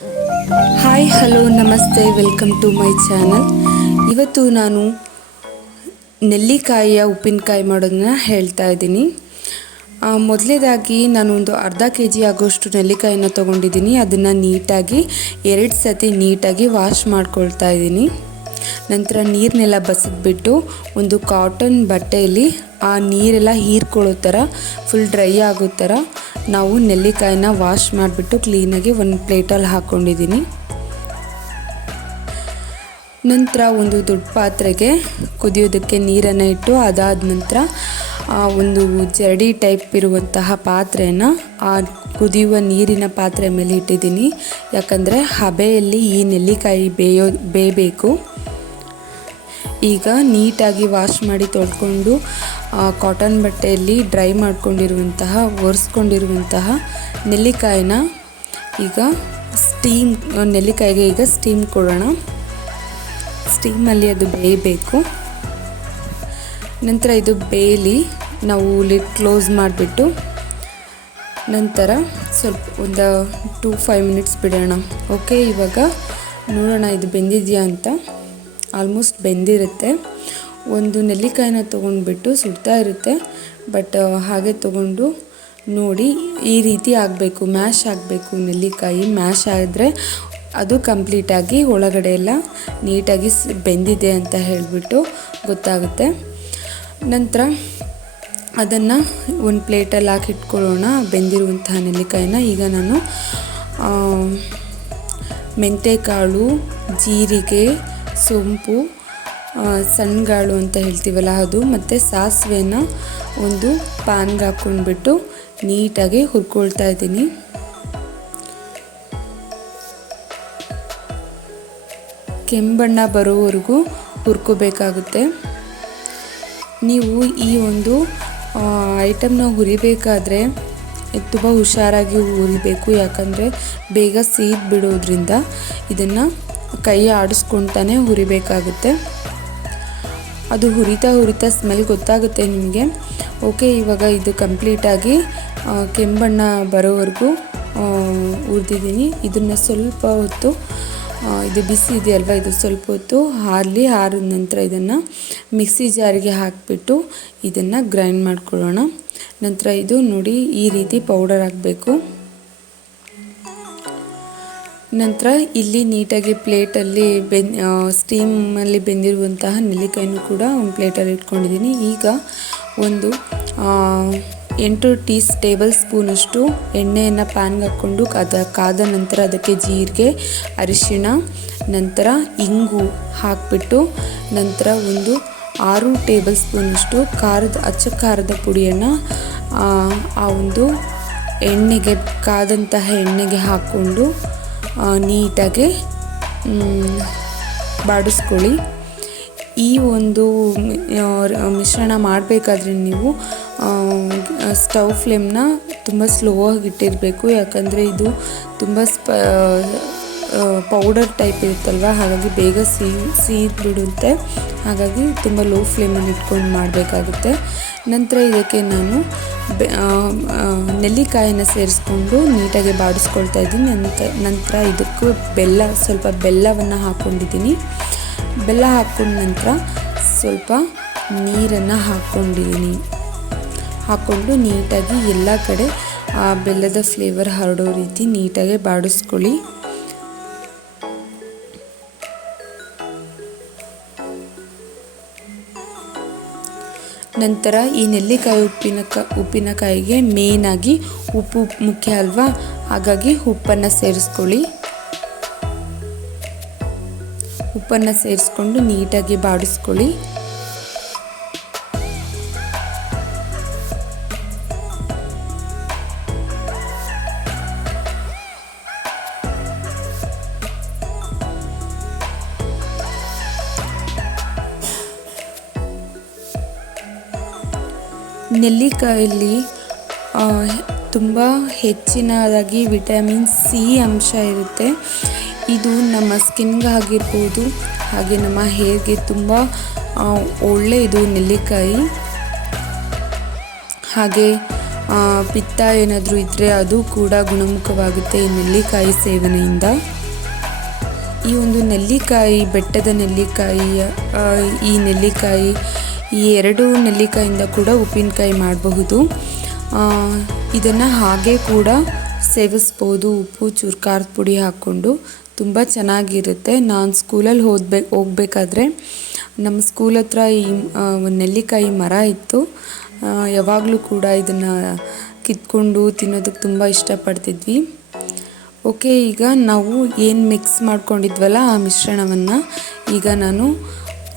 Hi hello ನಮಸ್ತೆ, welcome to my channel. ಇವತ್ತು ನಾನು ನೆಲ್ಲಿಕಾಯಿಯ ಉಪ್ಪಿನಕಾಯಿ ಮಾಡೋದನ್ನ ಹೇಳ್ತಾ ಇದ್ದೀನಿ. ಮೊದಲನೇದಾಗಿ ನಾನು ಒಂದು ಅರ್ಧ kg ಆಗೋಷ್ಟು ನೆಲ್ಲಿಕಾಯಿನ ತೊಗೊಂಡಿದ್ದೀನಿ. ಅದನ್ನು ನೀಟಾಗಿ 2 ಸತಿ ನೀಟಾಗಿ ವಾಶ್ ಮಾಡ್ಕೊಳ್ತಾ ಇದ್ದೀನಿ. ನಂತರ ನೀರನ್ನೆಲ್ಲ ಬಸಿದ್ಬಿಟ್ಟು ಒಂದು ಕಾಟನ್ ಬಟ್ಟೆಯಲ್ಲಿ ಆ ನೀರೆಲ್ಲ ಹೀರ್ಕೊಳ್ಳೋ ಥರ ಫುಲ್ ಡ್ರೈ ಆಗೋ ಥರ ನಾವು ನೆಲ್ಲಿಕಾಯಿನ ವಾಶ್ ಮಾಡಿಬಿಟ್ಟು ಕ್ಲೀನಾಗಿ ಒಂದು ಪ್ಲೇಟಲ್ಲಿ ಹಾಕ್ಕೊಂಡಿದ್ದೀನಿ. ನಂತರ ಒಂದು ದೊಡ್ಡ ಪಾತ್ರೆಗೆ ಕುದಿಯೋದಕ್ಕೆ ನೀರನ್ನು ಇಟ್ಟು ಅದಾದ ನಂತರ ಒಂದು ಜರಡಿ ಟೈಪ್ ಇರುವಂತಹ ಪಾತ್ರೆಯನ್ನು ಆ ಕುದಿಯುವ ನೀರಿನ ಪಾತ್ರೆ ಮೇಲೆ ಇಟ್ಟಿದ್ದೀನಿ. ಯಾಕಂದರೆ ಹಬೆಯಲ್ಲಿ ಈ ನೆಲ್ಲಿಕಾಯಿ ಬೇಯಬೇಕು. ಈಗ ನೀಟಾಗಿ ವಾಶ್ ಮಾಡಿ ತೊಳ್ಕೊಂಡು ಕಾಟನ್ ಬಟ್ಟೆಯಲ್ಲಿ ಡ್ರೈ ಮಾಡ್ಕೊಂಡಿರುವಂತಹ ಒರೆಸ್ಕೊಂಡಿರುವಂತಹ ನೆಲ್ಲಿಕಾಯಿನ ಈಗ ನೆಲ್ಲಿಕಾಯಿಗೆ ಈಗ ಸ್ಟೀಮ್ ಕೊಡೋಣ. ಸ್ಟೀಮಲ್ಲಿ ಅದು ಬೇಯಬೇಕು. ನಂತರ ಇದು ಬೇಯಲಿ ನಾವು ಲಿಡ್ ಕ್ಲೋಸ್ ಮಾಡಿಬಿಟ್ಟು ನಂತರ ಸ್ವಲ್ಪ ಒಂದು 2-5 ಮಿನಿಟ್ಸ್ ಬಿಡೋಣ. ಓಕೆ, ಇವಾಗ ನೋಡೋಣ ಇದು ಬೆಂದಿದೆಯಾ ಅಂತ. ಆಲ್ಮೋಸ್ಟ್ ಬೆಂದಿರುತ್ತೆ. ಒಂದು ನೆಲ್ಲಿಕಾಯಿನ ತೊಗೊಂಡ್ಬಿಟ್ಟು ಸುಡ್ತಾ ಇರುತ್ತೆ, ಬಟ್ ಹಾಗೆ ತೊಗೊಂಡು ನೋಡಿ ಈ ರೀತಿ ಆಗಬೇಕು, ಮ್ಯಾಶ್ ಆಗಬೇಕು. ನೆಲ್ಲಿಕಾಯಿ ಮ್ಯಾಶ್ ಆದರೆ ಅದು ಕಂಪ್ಲೀಟಾಗಿ ಒಳಗಡೆ ಎಲ್ಲ ನೀಟಾಗಿ ಬೆಂದಿದೆ ಅಂತ ಹೇಳಿಬಿಟ್ಟು ಗೊತ್ತಾಗುತ್ತೆ. ನಂತರ ಅದನ್ನು ಒಂದು ಪ್ಲೇಟಲ್ಲಿ ಹಾಕಿಟ್ಕೊಳ್ಳೋಣ ಬೆಂದಿರುವಂತಹ ನೆಲ್ಲಿಕಾಯಿನ. ಈಗ ನಾನು ಮೆಂತೆಕಾಳು, ಜೀರಿಗೆ, ಸೋಂಪು, ಸಣ್ಣಗಾಳು ಅಂತ ಹೇಳ್ತೀವಲ್ಲ ಅದು, ಮತ್ತು ಸಾಸಿವೆನ ಒಂದು ಪ್ಯಾನ್ಗೆ ಹಾಕ್ಕೊಂಡ್ಬಿಟ್ಟು ನೀಟಾಗಿ ಹುರ್ಕೊಳ್ತಾ ಇದ್ದೀನಿ. ಕೆಂಬಣ್ಣ ಬರೋವರೆಗೂ ಹುರ್ಕೋಬೇಕಾಗುತ್ತೆ. ನೀವು ಈ ಒಂದು ಐಟಮ್ನ ಹುರಿಬೇಕಾದ್ರೆ ತುಂಬ ಹುಷಾರಾಗಿ ಹುರಿಬೇಕು. ಯಾಕಂದರೆ ಬೇಗ ಸೀದ್ ಬಿಡೋದ್ರಿಂದ ಇದನ್ನು ಕೈ ಆಡಿಸ್ಕೊಳ್ತಾನೆ ಹುರಿಬೇಕಾಗುತ್ತೆ. ಅದು ಹುರಿತಾ ಸ್ಮೆಲ್ ಗೊತ್ತಾಗುತ್ತೆ ನಿಮಗೆ. ಓಕೆ, ಇವಾಗ ಇದು ಕಂಪ್ಲೀಟಾಗಿ ಕೆಂಬಣ್ಣ ಬರೋವರೆಗೂ ಹುರಿದಿದ್ದೀನಿ. ಇದನ್ನು ಸ್ವಲ್ಪ ಹೊತ್ತು ಇದು ಬಿಸಿ ಇದೆಯಲ್ವ, ಇದು ಸ್ವಲ್ಪ ಹೊತ್ತು ಆರಿದ ನಂತರ ಇದನ್ನು ಮಿಕ್ಸಿ ಜಾರಿಗೆ ಹಾಕಿಬಿಟ್ಟು ಇದನ್ನು ಗ್ರೈಂಡ್ ಮಾಡ್ಕೊಳ್ಳೋಣ. ನಂತರ ಇದು ನೋಡಿ ಈ ರೀತಿ ಪೌಡರ್ ಆಗಬೇಕು. ನಂತರ ಇಲ್ಲಿ ನೀಟಾಗಿ ಪ್ಲೇಟಲ್ಲಿ ಸ್ಟೀಮಲ್ಲಿ ಬೆಂದಿರುವಂತಹ ನೆಲ್ಲಿಕಾಯಿನೂ ಕೂಡ ಒಂದು ಪ್ಲೇಟಲ್ಲಿ ಇಟ್ಕೊಂಡಿದ್ದೀನಿ. ಈಗ ಒಂದು 8 ಟೇಬಲ್ ಸ್ಪೂನಷ್ಟು ಎಣ್ಣೆಯನ್ನು ಪ್ಯಾನ್ಗೆ ಹಾಕ್ಕೊಂಡು ಕಾದ ನಂತರ ಅದಕ್ಕೆ ಜೀರಿಗೆ, ಅರಿಶಿಣ, ನಂತರ ಇಂಗು ಹಾಕಿಬಿಟ್ಟು ನಂತರ ಒಂದು 6 ಟೇಬಲ್ ಸ್ಪೂನಷ್ಟು ಅಚ್ಚ ಖಾರದ ಪುಡಿಯನ್ನು ಆ ಒಂದು ಎಣ್ಣೆಗೆ ಕಾದಂತಹ ಎಣ್ಣೆಗೆ ಹಾಕ್ಕೊಂಡು ನೀಟಾಗಿ ಬಾಡಿಸ್ಕೊಳ್ಳಿ. ಈ ಒಂದು ಮಿಶ್ರಣ ಮಾಡಬೇಕಾದ್ರೆ ನೀವು ಸ್ಟವ್ ಫ್ಲೇಮ್ನ ತುಂಬ ಸ್ಲೋ ಆಗಿ ಇಟ್ಟಿರಬೇಕು. ಯಾಕಂದರೆ ಇದು ತುಂಬ ಪೌಡರ್ ಟೈಪ್ ಇರುತ್ತಲ್ವ, ಹಾಗಾಗಿ ಬೇಗ ಬಿಡುತ್ತೆ. ಹಾಗಾಗಿ ತುಂಬ ಲೋ ಫ್ಲೇಮಲ್ಲಿ ಇಟ್ಕೊಂಡು ಮಾಡಬೇಕಾಗುತ್ತೆ. ನಂತರ ಇದಕ್ಕೆ ನಾನು ನೆಲ್ಲಿಕಾಯಿನ ಸೇರಿಸ್ಕೊಂಡು ನೀಟಾಗಿ ಬಾಡಿಸ್ಕೊಳ್ತಾ ಇದ್ದೀನಿ. ನಂತರ ಇದಕ್ಕೂ ಸ್ವಲ್ಪ ಬೆಲ್ಲವನ್ನು ಹಾಕ್ಕೊಂಡಿದ್ದೀನಿ. ಬೆಲ್ಲ ಹಾಕ್ಕೊಂಡ ನಂತರ ಸ್ವಲ್ಪ ನೀರನ್ನು ಹಾಕ್ಕೊಂಡು ನೀಟಾಗಿ ಎಲ್ಲ ಕಡೆ ಆ ಬೆಲ್ಲದ ಫ್ಲೇವರ್ ಹರಡೋ ರೀತಿ ನೀಟಾಗಿ ಬಾಡಿಸ್ಕೊಳ್ಳಿ. ನಂತರ ಈ ನೆಲ್ಲಿಕಾಯಿ ಉಪ್ಪಿನಕಾಯಿಗೆ ಮೇಯ್ನಾಗಿ ಉಪ್ಪು ಮುಖ್ಯ ಅಲ್ವಾ, ಹಾಗಾಗಿ ಉಪ್ಪನ್ನು ಸೇರಿಸ್ಕೊಳ್ಳಿ. ಉಪ್ಪನ್ನು ಸೇರಿಸ್ಕೊಂಡು ನೀಟಾಗಿ ಬಾಡಿಸ್ಕೊಳ್ಳಿ. ನೆಲ್ಲಿಕಾಯಲ್ಲಿ ತುಂಬ ಹೆಚ್ಚಿನದಾಗಿ ವಿಟಮಿನ್ ಸಿ ಅಂಶ ಇರುತ್ತೆ. ಇದು ನಮ್ಮ ಸ್ಕಿನ್ಗಾಗಿರ್ಬೋದು, ಹಾಗೆ ನಮ್ಮ ಹೇರ್ಗೆ ತುಂಬ ಒಳ್ಳೆಯದು ನೆಲ್ಲಿಕಾಯಿ. ಹಾಗೆ ಪಿತ್ತ ಏನಾದರೂ ಇದ್ದರೆ ಅದು ಕೂಡ ಗುಣಮುಖವಾಗುತ್ತೆ ಈ ನೆಲ್ಲಿಕಾಯಿ ಸೇವನೆಯಿಂದ. ಈ ಒಂದು ನೆಲ್ಲಿಕಾಯಿ, ಬೆಟ್ಟದ ನೆಲ್ಲಿಕಾಯಿ, ಈ ನೆಲ್ಲಿಕಾಯಿ, ಈ 2 ನೆಲ್ಲಿಕಾಯಿಂದ ಕೂಡ ಉಪ್ಪಿನಕಾಯಿ ಮಾಡಬಹುದು. ಇದನ್ನು ಹಾಗೆ ಕೂಡ ಸೇವಿಸ್ಬೋದು, ಉಪ್ಪು ಚೂರು ಖಾರದ ಪುಡಿ ಹಾಕ್ಕೊಂಡು. ತುಂಬ ಚೆನ್ನಾಗಿರುತ್ತೆ. ನಾನು ಸ್ಕೂಲಲ್ಲಿ ಹೋಗಬೇಕಾದ್ರೆ ನಮ್ಮ ಸ್ಕೂಲ್ ಹತ್ರ ಈ ಒಂದು ನೆಲ್ಲಿಕಾಯಿ ಮರ ಇತ್ತು. ಯಾವಾಗಲೂ ಕೂಡ ಇದನ್ನು ಕಿತ್ಕೊಂಡು ತಿನ್ನೋದಕ್ಕೆ ತುಂಬ ಇಷ್ಟಪಡ್ತಿದ್ವಿ. ಓಕೆ, ಈಗ ನಾವು ಏನು ಮಿಕ್ಸ್ ಮಾಡ್ಕೊಂಡಿದ್ವಲ್ಲ ಆ ಮಿಶ್ರಣವನ್ನು ಈಗ ನಾನು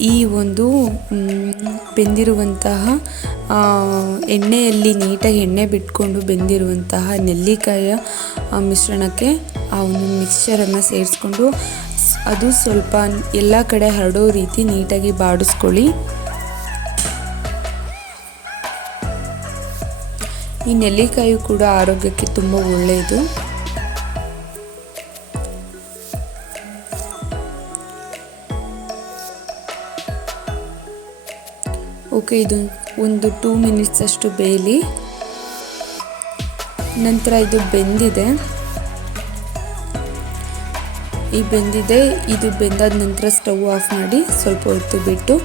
ಈ ಒಂದು ಬೆಂದಿರುವಂತಹ ಎಣ್ಣೆಯಲ್ಲಿ ನೀಟಾಗಿ ಎಣ್ಣೆ ಬಿಟ್ಕೊಂಡು ಬೆಂದಿರುವಂತಹ ನೆಲ್ಲಿಕಾಯಿಯ ಮಿಶ್ರಣಕ್ಕೆ ಆ ಒಂದು ಮಿಕ್ಸ್ಚರನ್ನು ಸೇರಿಸ್ಕೊಂಡು ಅದು ಸ್ವಲ್ಪ ಎಲ್ಲ ಕಡೆ ಹರಡೋ ರೀತಿ ನೀಟಾಗಿ ಬಾಡಿಸ್ಕೊಳ್ಳಿ. ಈ ನೆಲ್ಲಿಕಾಯಿ ಕೂಡ ಆರೋಗ್ಯಕ್ಕೆ ತುಂಬ ಒಳ್ಳೆಯದು. ಓಕೆ, ಇದು ಒಂದು 2 ಮಿನಿಟ್ಸ್ ಅಷ್ಟು ಬೇಯಲಿ. ನಂತರ ಇದು ಬೆಂದಿದೆ. ಇದು ಬೆಂದಾದ ನಂತರ ಸ್ಟವ್ ಆಫ್ ಮಾಡಿ ಸ್ವಲ್ಪ ಹೊತ್ತು ಬಿಟ್ಟು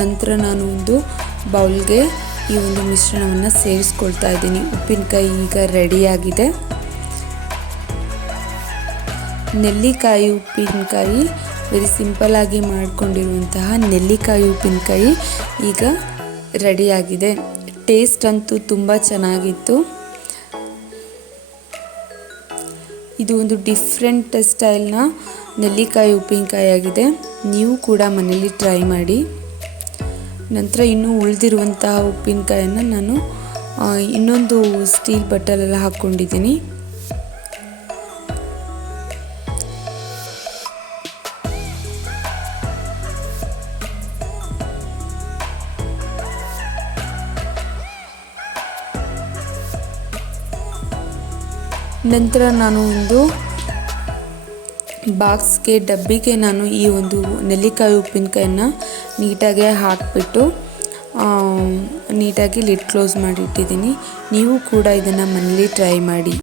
ನಂತರ ನಾನು ಒಂದು ಬೌಲ್ಗೆ ಈ ಒಂದು ಮಿಶ್ರಣವನ್ನು ಸೇರಿಸ್ಕೊಳ್ತಾ ಇದ್ದೀನಿ. ಉಪ್ಪಿನಕಾಯಿ ಈಗ ರೆಡಿಯಾಗಿದೆ. ನೆಲ್ಲಿಕಾಯಿ ಉಪ್ಪಿನಕಾಯಿ, ವೆರಿ ಸಿಂಪಲ್ಲಾಗಿ ಮಾಡಿಕೊಂಡಿರುವಂತಹ ನೆಲ್ಲಿಕಾಯಿ ಉಪ್ಪಿನಕಾಯಿ ಈಗ ರೆಡಿಯಾಗಿದೆ. ಟೇಸ್ಟ್ ಅಂತೂ ತುಂಬ ಚೆನ್ನಾಗಿತ್ತು. ಇದು ಒಂದು ಡಿಫ್ರೆಂಟ್ ಸ್ಟೈಲ್ನ ನೆಲ್ಲಿಕಾಯಿ ಉಪ್ಪಿನಕಾಯಿ ಆಗಿದೆ. ನೀವು ಕೂಡ ಮನೇಲಿ ಟ್ರೈ ಮಾಡಿ. ನಂತರ ಇನ್ನೂ ಉಳಿದಿರುವಂತಹ ಉಪ್ಪಿನಕಾಯನ್ನು ನಾನು ಇನ್ನೊಂದು ಸ್ಟೀಲ್ ಬಟ್ಟಲೆಲ್ಲ ಹಾಕ್ಕೊಂಡಿದ್ದೀನಿ. ನಂತರ ನಾನು ಒಂದು ಡಬ್ಬಿಗೆ ನಾನು ಈ ಒಂದು ನೆಲ್ಲಿಕಾಯಿ ಉಪ್ಪಿನಕಾಯನ್ನು ನೀಟಾಗಿ ಹಾಕಿಬಿಟ್ಟು ನೀಟಾಗಿ ಲಿಡ್ ಕ್ಲೋಸ್ ಮಾಡಿ ಇಟ್ಟಿದ್ದೀನಿ. ನೀವು ಕೂಡ ಇದನ್ನು ಮನೇಲಿ ಟ್ರೈ ಮಾಡಿ.